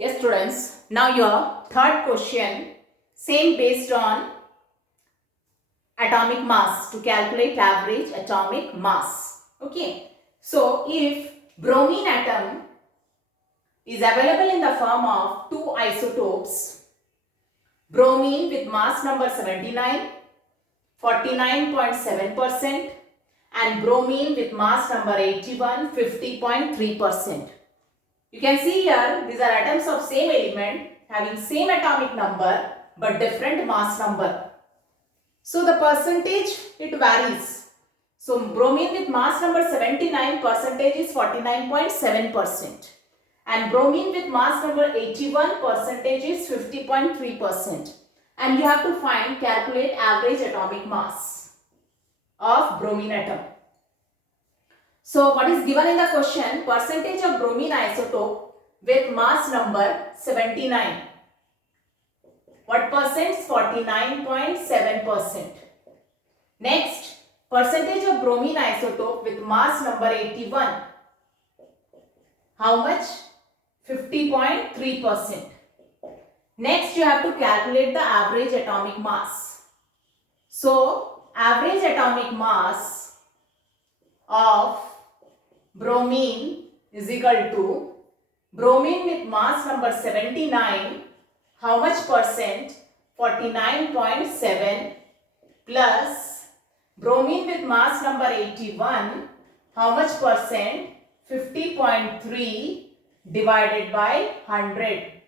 Yes, students. Now your third question, same based on atomic mass to calculate average atomic mass. Okay. So if bromine atom is available in the form of two isotopes, bromine with mass number 79, 49.7%, and bromine with mass number 81, 50.3%. You can see here these are atoms of same element having same atomic number but different mass number. So the percentage it varies. So bromine with mass number 79 percentage is 49.7% and bromine with mass number 81 percentage is 50.3%, and you have to calculate average atomic mass of bromine atom. So what is given in the question? Percentage of bromine isotope with mass number 79. What percent? 49.7%. Next, percentage of bromine isotope with mass number 81. How much? 50.3%. Next, you have to calculate the average atomic mass. So, average atomic mass of bromine is equal to bromine with mass number 79, how much percent? 49.7 plus bromine with mass number 81, how much percent? 50.3 divided by 100.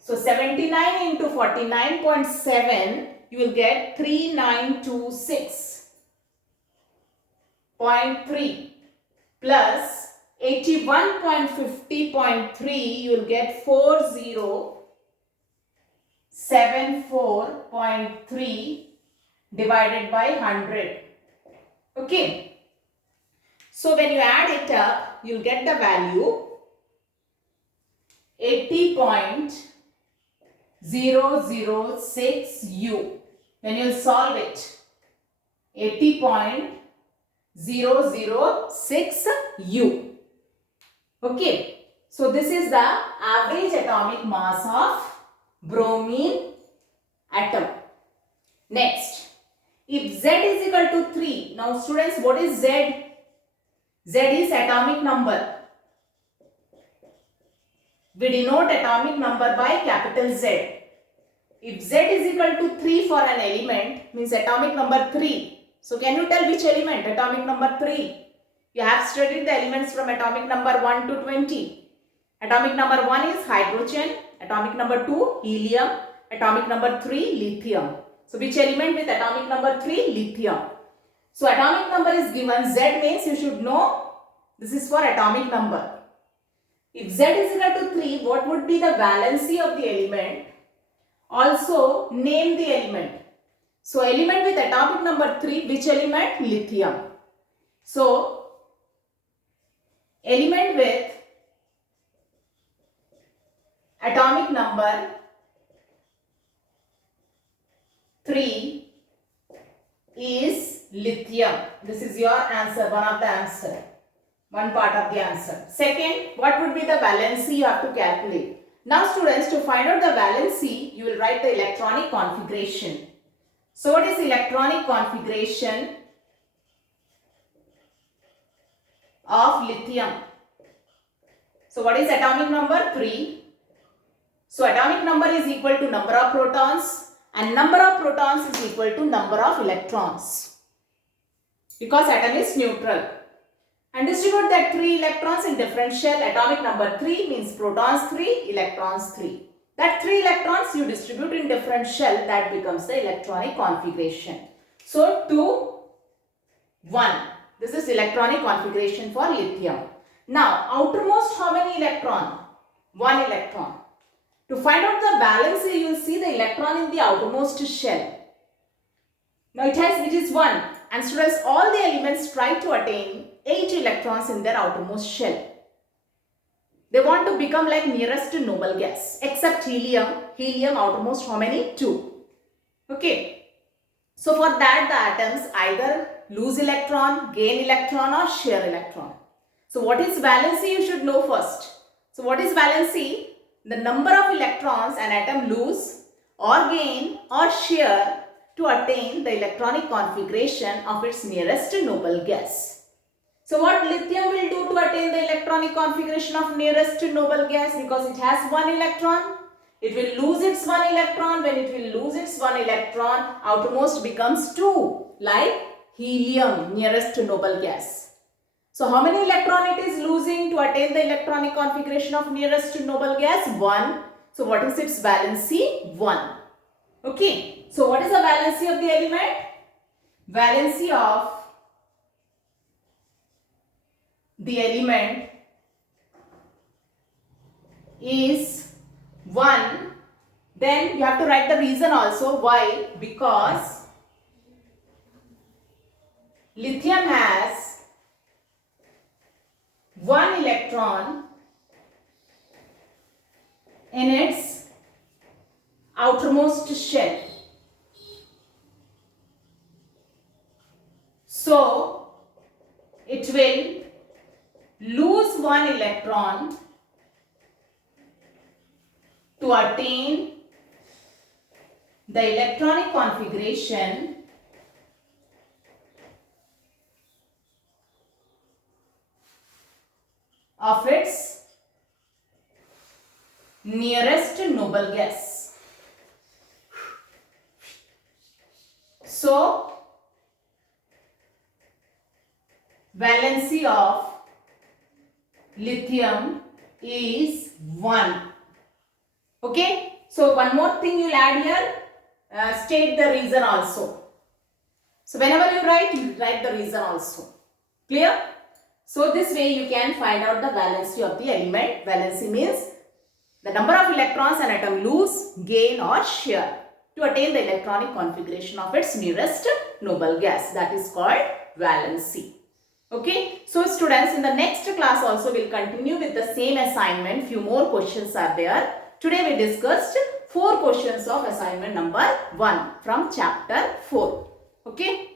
So 79 into 49.7, you will get 3926.3 plus 81.50.3, you will get 4074.3 divided by 100. Okay. So when you add it up, you will get the value 80.006U. When you solve it, 80.006U. Okay, so this is the average atomic mass of bromine atom. Next, if Z is equal to 3, now students, what is Z? Z is atomic number. We denote atomic number by capital Z. If Z is equal to 3 for an element, means atomic number 3. So can you tell which element? Atomic number 3. You have studied the elements from atomic number 1 to 20. Atomic number 1 is hydrogen, atomic number 2 helium, atomic number 3 lithium. So which element with atomic number 3? Lithium. So atomic number is given. Z means you should know this is for atomic number. If Z is equal to 3, what would be the valency of the element? Also name the element. So element with atomic number 3, which element? Lithium. So element with atomic number 3 is lithium. This is your answer, one of the answer. One part of the answer. Second, what would be the valency you have to calculate? Now students, to find out the valency, you will write the electronic configuration. So what is electronic configuration of lithium? So what is atomic number? 3. So atomic number is equal to number of protons and number of protons is equal to number of electrons. Because atom is neutral. And distribute that 3 electrons in different shell. Atomic number 3 means protons 3, electrons 3. That 3 electrons you distribute in different shell, that becomes the electronic configuration. So 2, 1. This is electronic configuration for lithium. Now outermost how many electron? 1 electron. To find out the valency, you will see the electron in the outermost shell. Now it is 1. And students, all the elements try to attain 8 electrons in their outermost shell. They want to become like nearest to noble gas, except helium. Helium outermost how many? 2. Okay. So for that the atoms either lose electron, gain electron or share electron. So what is valency you should know first. So what is valency? the number of electrons an atom lose or gain or share to attain the electronic configuration of its nearest noble gas. So what lithium will do to attain the electronic configuration of nearest noble gas? Because it has one electron, it will lose its one electron. When it will lose its one electron, outermost becomes 2, like helium, nearest noble gas. So how many electron it is losing to attain the electronic configuration of nearest noble gas? 1. So what is its valency? 1. Okay. So what is the valency of the element? Valency of the element is 1. Then you have to write the reason also. Why? Because lithium has 1 electron in its outermost shell. So it will lose 1 electron to attain the electronic configuration of its nearest noble gas. So valency of lithium is 1. Okay. So one more thing you will add here. State the reason also. So whenever you write the reason also. Clear? So this way you can find out the valency of the element. Valency means the number of electrons an atom lose, gain or share to attain the electronic configuration of its nearest noble gas. That is called valency. Okay. So students, in the next class also we will continue with the same assignment. Few more questions are there. Today we discussed 4 questions of assignment number 1 from chapter 4. Okay.